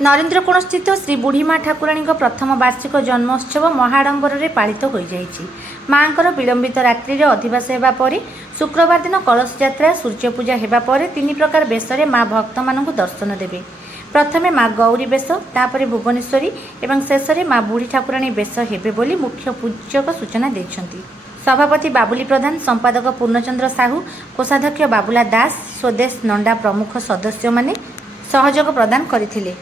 नरेन्द्रकोण स्थित श्री बुढ़ीमा ठाकुराणी प्रथम वार्षिक जन्मोत्सव महाडंबर पालित हो जाइछि। मांकर विलंबित रात्रि रे अधिवास हेबा परे शुक्रवार दिन कलश यात्रा सूर्य पूजा हेबा परे तीन प्रकार बेशरे मां भक्त मानकु दर्शन देबे। प्रथमे मां गौरी बेश, तापरे भुवनेश्वरी एवं शेषरे मां बुढ़ी ठाकुराणी बेश हेबे बोली मुख्य पूजक सूचना दैछन्ति। सभापति बाबुली प्रधान, संपादक पूर्णचंद्र साहू, कोषाध्यक्ष बाबुला दास, स्वदेश नंडा प्रमुख सदस्य माने सहयोग प्रदान करथिले।